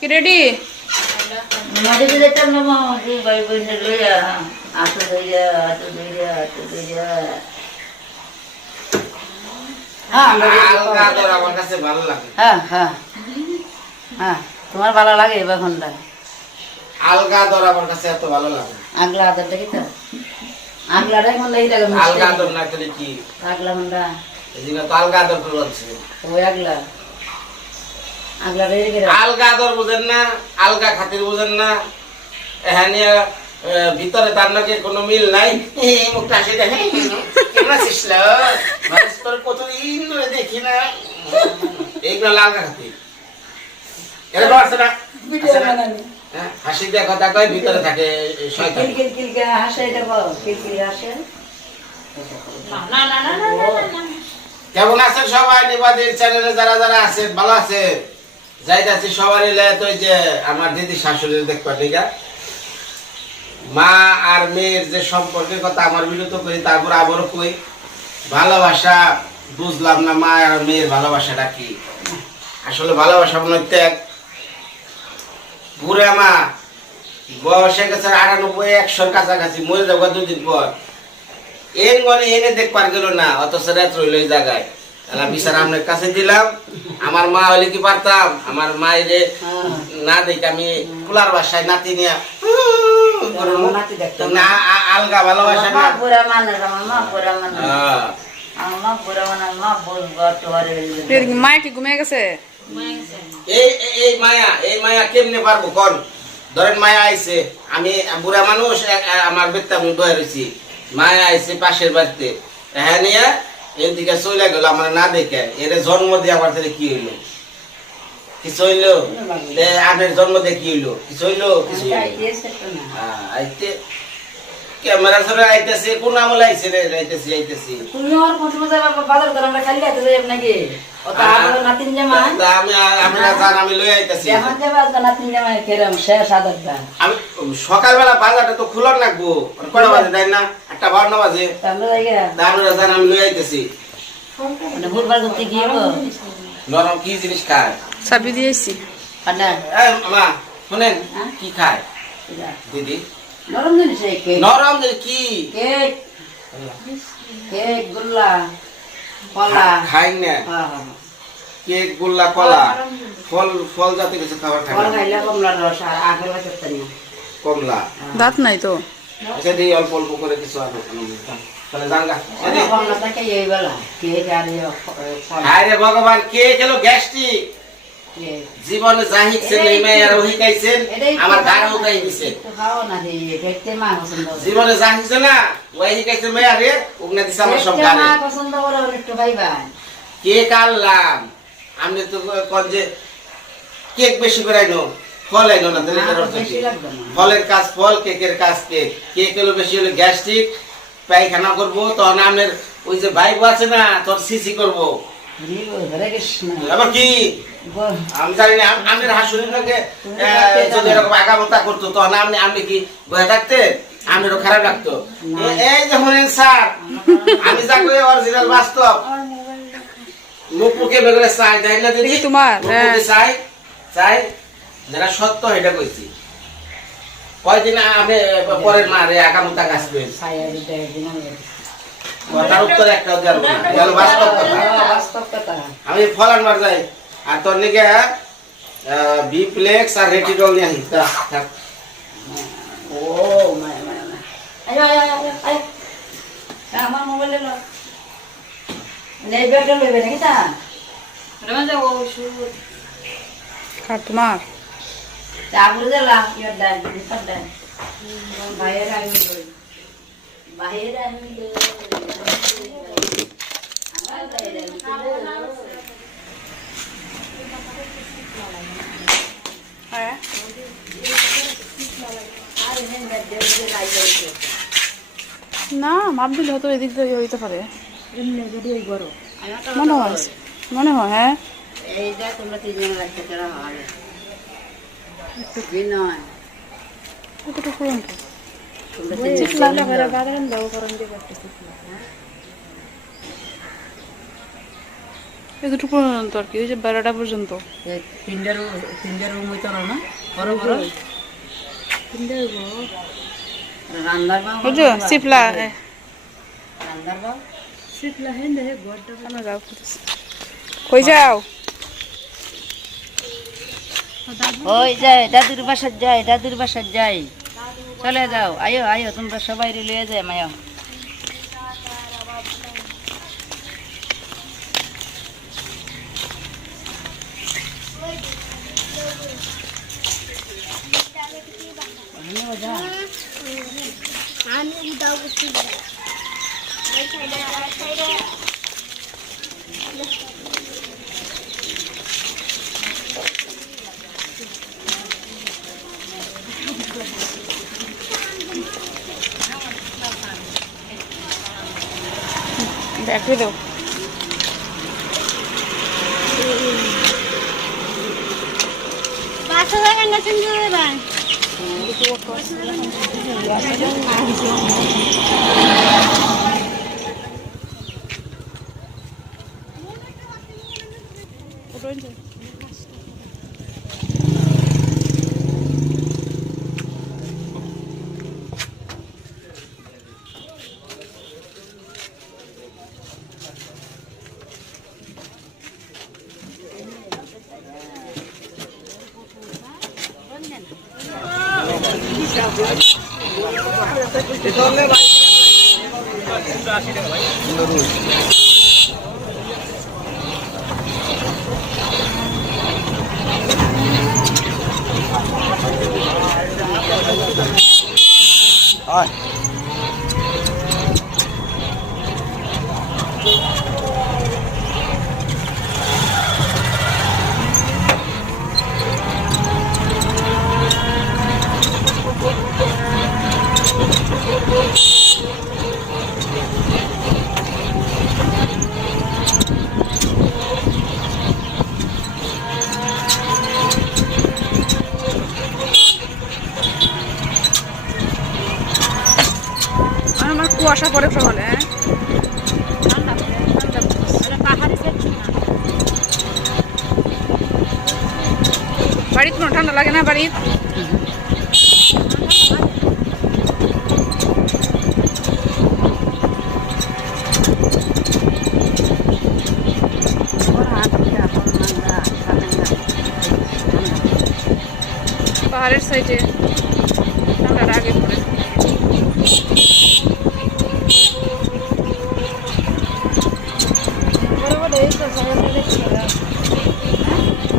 কি রেডি? মাঝে যেতাম না মা, ভাই বোনের লইয়া আটো দইয়া আটো দইয়া আটো দইয়া। আলগা দর আমার কাছে ভালো লাগে। হ্যাঁ হ্যাঁ হ্যাঁ, তোমার ভালো লাগে এবার ঘন্টা? আলগা দর আমার কাছে এত ভালো লাগে। আগলা আদরটা কি তো? আগলাটাই মন লাগে লাগে আলগা দর না তাহলে কি? আগলা ঘন্টা এদিকে তো আলগা দর করে বলছে। ওই আগলা আগলা রেডি করে আলগা দর বুঝেন না, আলগা খাতির বুঝেন না। এখানে ভিতরে তার নাকি কোনো মিল নাই। মুখটা আসে দেখে কেমন আছিস লো? মানুষ তোর কতদিন ধরে দেখি না। এইগুলো আলগা খাতির। এরকম আছে না? আছে না? হ্যাঁ, হাসি দিয়ে কথা কয় ভিতরে থাকে শয়তান। কিলকিল কিলকিল হাসে, এটা বল কিলকিল হাসে। না না না না না। কেমন আছেন সবাই? নিবাদের চ্যানেলে যারা যারা আছেন ভালো আছে? যাইতাছি সবারই তো যে আমার দিদি শাশুড়ির দেখবার লিগা। মা আর মেয়ের যে সম্পর্কের কথা আমার বিরত করি, তারপর আবারও কই ভালোবাসা বুঝলাম না মা আর মেয়ের ভালোবাসাটা কি। আসলে ভালোবাসা মনে ত্যাগ। বুড়া মা বয়সে গেছে ৯৮-১০০ কাছাকাছি, মরে যাবো ২ দিন পর। এনে দেখবার গেল না, অথচ রাত রইল এই জায়গায়। বিচার আপনার কাছে দিলাম। আমার মা হলে কি পারতাম আমার মায়ের না দেখে আমি কুলার বাসায় নাতি নিয়ে আলগা ভালোবাসা না। পুরা মানুষ আমার মা, পুরা মানুষ আমার মা, পুরা মানুষ মা বলবো তোমার। মায়া কি ঘুমিয়ে গেছে? এই মায়া কেমনে পারবো কোন? ধরেন মায়া আইছে, আমি বুড়া মানুষ, আমার বেত্তা আমি বয়ে রয়েছি। মায়া আইছে পাশের বাড়িতে, হ্যাঁ নিয়ে এদিকে চলে গেল আমার না দেখে। এর জন্ম দিয়ে আমার তাহলে কি হইলো? কিছু হইলো? আমের জন্ম দিয়ে কি হইলো? কিছু হইলো? কিছু আইতে ক্যামেরা ধরে আইতেছে, কোন আমলে আইছে রে? আইতেছি তুমি আর কত বাজার করে আমরা খালি আইতে যাই নাকি? ওটা আমরা নাতিন জামা আমি না জান, আমি লই আইতেছি। এখন যে বাজার নাতিন জামা কেরম শেষ আদরটা। আমি সকালবেলা বাজারটা তো খুলন রাখবো। কটা বাজে তাই না? 8:52 বাজে। আমরা যাই গা আমরা জান, আমি লই আইতেছি। মানে ভুলবার করতে গিয়েব নরম কি জিনিস খায়? চাবি দিয়েছি। পান্ডা এই মা শুনেন, কি খায় দিদি? নরম জিনিস এই কেক, নরম যে কি? কেক কেক গুল্লা কলা। খাই না হ্যাঁ কেক, গোল্লা, কলা, ফল জাতীয় কিছু খাবার খায় কলা না? খাইলে কমলার রস আর আগের বছর তানি কমলা দাঁত নাই তো। আচ্ছা দিই অল্প অল্প করে কিছু আনো। তাহলে জানগা কমলা থেকে এই বেলা কেক আর আরে ভগবান, কে খেলো গ্যাস্ট্রিক জীবনে যা শিখছেন এই মেয়ের ওই খাইছেন, আমার গাড়ও খাই দিছে। খাও না রে দেখতে মা পছন্দ করে। জীবনে যা শিখছে না ওই শিখাইছে মেয়ারে, ওগনা দিছে আমার সব দেখতে গাড়ে। মা পছন্দ করে একটু খাইবা। কেক আনলাম, আমি তো কোন যে কেক বেশি করে আইনো, ফল আইনো না তাহলে এটার অর্থ কি? ফলের কাজ ফল, কেকের কাজ কেক। কেক হলো বেশি হলে গ্যাস্ট্রিক, পায়খানা করবো, তখন আপনার ওই যে ভাইবো আছে না তোর সিসি করবো। আবার কি আমি জানি না, আপনার হাসুরির লোকে যদি এরকম আগামতা করতো তখন আপনি কি বয়ে থাকতেন? আপনারও খারাপ লাগতো। এই যে শুনেন স্যার, আমি যা করি অরিজিনাল বাস্তব। মুখ মুখে বেগুলো চাই দেয় না দিদি? তোমার চাই চাই যেটা সত্য এটা কইছি। কয়দিন আমি পরের মারে আগামতা কাজ করেছি, কথার উত্তর একটা গেল বাস্তব কথা। আমি ফল আনবার যাই আর তোর নিকে বিপ্লেক্স আর রেটিডল নিয়ে আসি। ও আয় আয় আয় আয় আমার মোবাইল লো নেই ব্যাগটা লইবে নাকি তা কার তোমার? তারপরে দিলাম ইয়ার ডাল দিতাম ডাল বাইরে আমি লই বাইরে আমি লই আমার বাইরে হ্যাঁ না, মাপ দিলে হয়তো এদিক দিয়ে হইতে পারে মনে হয়। হ্যাঁ এইটা তোমরা তিনজন লাগতে করা হবে নয় কতটুকু করুন তো এতটুকু পর্যন্ত আর কি, ওই যে 12টা পর্যন্ত। তিনটা রুম হইতো না বড় বড় রান্নার বা বুঝছো সিপলা রান্নার বা কই যাও? ওই যায় দাদুর বাসার যাই, দাদুর বাসার যাই, চলে যাও, আয়ো আয়ো তোমরা সবাই লিয়ে যায় মায়া। দেখে দাও। আমার কুয়াশা পড়ে সকালে। বাড়িতে কোনো ঠান্ডা লাগে না? বাড়িতে পাহাড়ের সাইডে ঠান্ডাটা আগে পড়ে।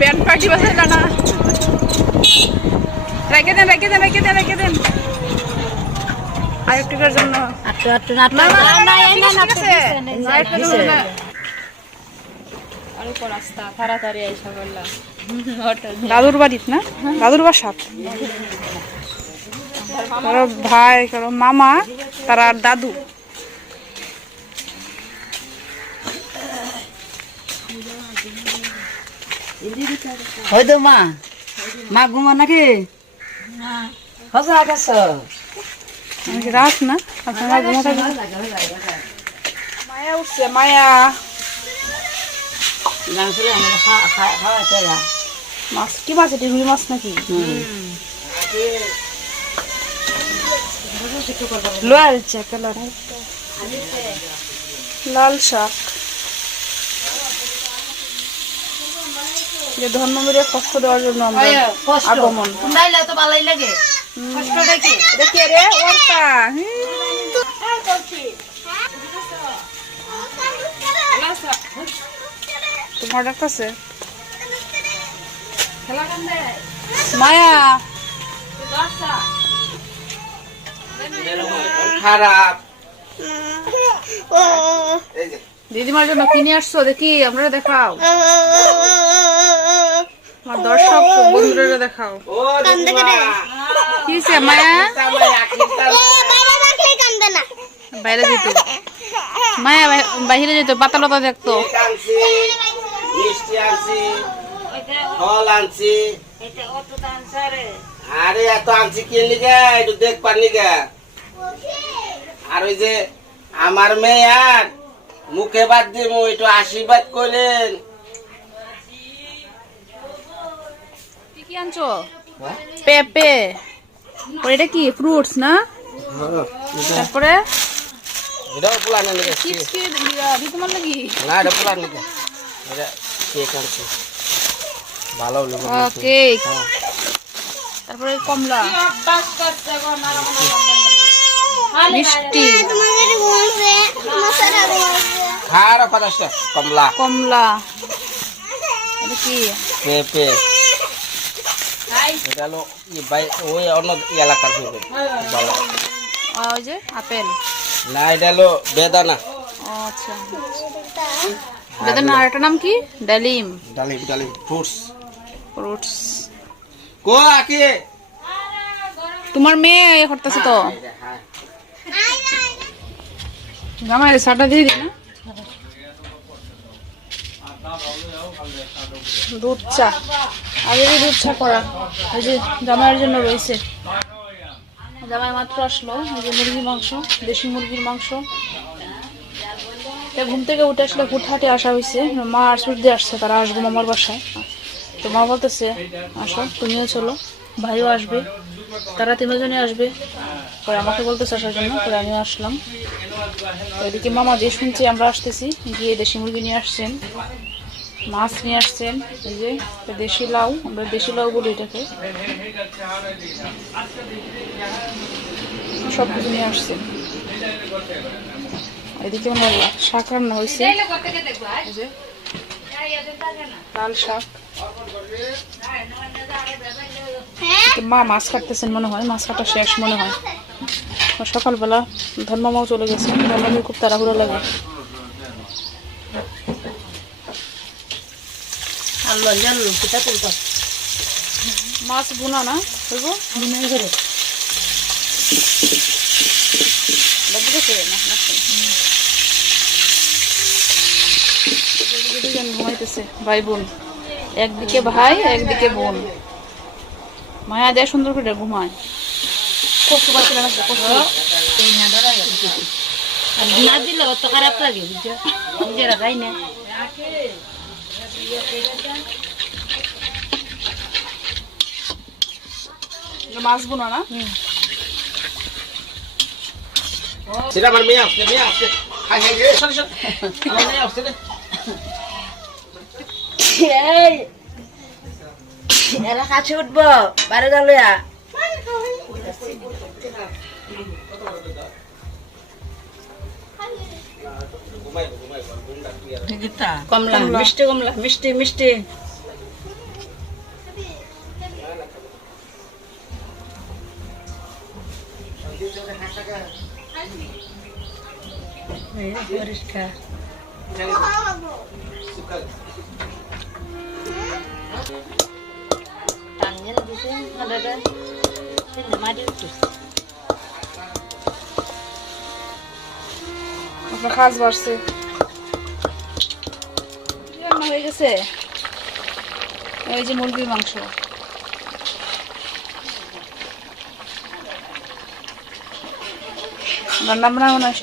ব্যান্ড পার্টি বাজে না? রেখে দেন রেখে দেন রেখে দেন রেখে দেন আরেকটার জন্য। দাদুর বাড়িত না? দাদুর বাসাত কারো ভাই কারো মামা তার আর দাদু। হয়তো মা মা ঘুমা নাকি হজা গেছ রাত না আপনারা ঘুমাতে মায়া উঠছে মায়া। মাছ কি মাছ? এটি রুই মাছ নাকি? লাল শাক যে ধর্মবীরে কষ্ট দেওয়ার জন্য আমরা আগমন। তো ভালোই লাগে দেখি রে ওরটা তোমার ডাকতেছে মায়া। খারাপ দিদিমার জন্য কিনে আসছো, দেখি আমরা দেখাও, আমার দর্শক বন্ধুরা দেখাও। কি হয়েছে মায়া? বাইরে যেত মায়া, বাইরে যেত, পাতা লতা দেখতো। মিষ্টি আনছি, ফল আনছি। আরে এত আনছি কিনলি গে? একটু দেখ পারলি গে? আর ওই যে আমার মেয়ে আর মুখে বাদ দিব, একটু আশীর্বাদ করলেন। কি আনছো? পেঁপে। এটা কি ফ্রুটস না? তারপরে এটা পোলা না নাকি চিপস কি দিতে মারলে কি? না এটা পোলা নাকি এটা কেক আনছে ভালো হলো কেক। তারপরে কমলা মিষ্টি আর 50টা কমলা কমলা। এটা কি? পেঁপে এটা হলো ওই অন্য এলাকার পেঁপে ভালো ওই যে আপেল। না এটা হলো বেদানা আচ্ছা বেদানা। আর একটা নাম কি? ডালিম। ডালিম ডালিম ফ্রুটস ফ্রুটস। কো আকি তোমার মেয়ে ইয়ে করতেছে তো। জামাই সাটা দিয়ে দিই না। দুধ চা আগে দুধ চা করা। ওই যে জামাইয়ের জন্য রয়েছে। জামাই মাত্র আসলো। এই যে মুরগির মাংস, দেশি মুরগির মাংস। ঘুম থেকে উঠে আসলে হুটহাটে আসা হয়েছে। মা আর সুট দিয়ে আসছে, তারা আসবো মামার বাসায়। তো মা বলতেছে আসো তুমিও চলো, ভাইও আসবে, তারা তিনজনে আসবে। পরে আমাকে বলতেছে আসার জন্য, পরে আমিও আসলাম। ওইদিকে মামা যে শুনছি আমরা আসতেছি, গিয়ে দেশি মুরগি নিয়ে আসছেন, মাছ নিয়ে আসছেন। এই যে দেশি লাউ, আমরা দেশি লাউ বলি এটাকে, সব কিছু নিয়ে আসছেন। এদিকে মানে শাক রান্না হয়েছে, লাল শাক। মা মাছ কাটতেছেন মনে হয়, মাছ কাটা শেষ মনে হয়। সকালবেলা ধর্মমাও চলে গেছে, ধর্মমের খুব তাড়াহুড়ো লাগে। মাছ বোনা না ঘুমাইতেছে ভাই বোন, একদিকে ভাই একদিকে বোন। মায়া দেয় সুন্দর করে ঘুমায়। না দিলে অত খারাপ লাগে, বুঝছো, নিজেরা খাই না। মাছ বোনা না। সেটা আমার মেয়ে আসছে হাই হাই রে সর সর আমার মেয়ে আসছে রে এরা কাছে উঠবো বারে গালয়া। কমলা মিষ্টি, কমলা মিষ্টি মিষ্টি। পরিষ্কার আপনার কাজ বাড়ছে, রান্না হয়ে গেছে। এই যে মুরগির মাংস, রান্না বান্না মনে হয়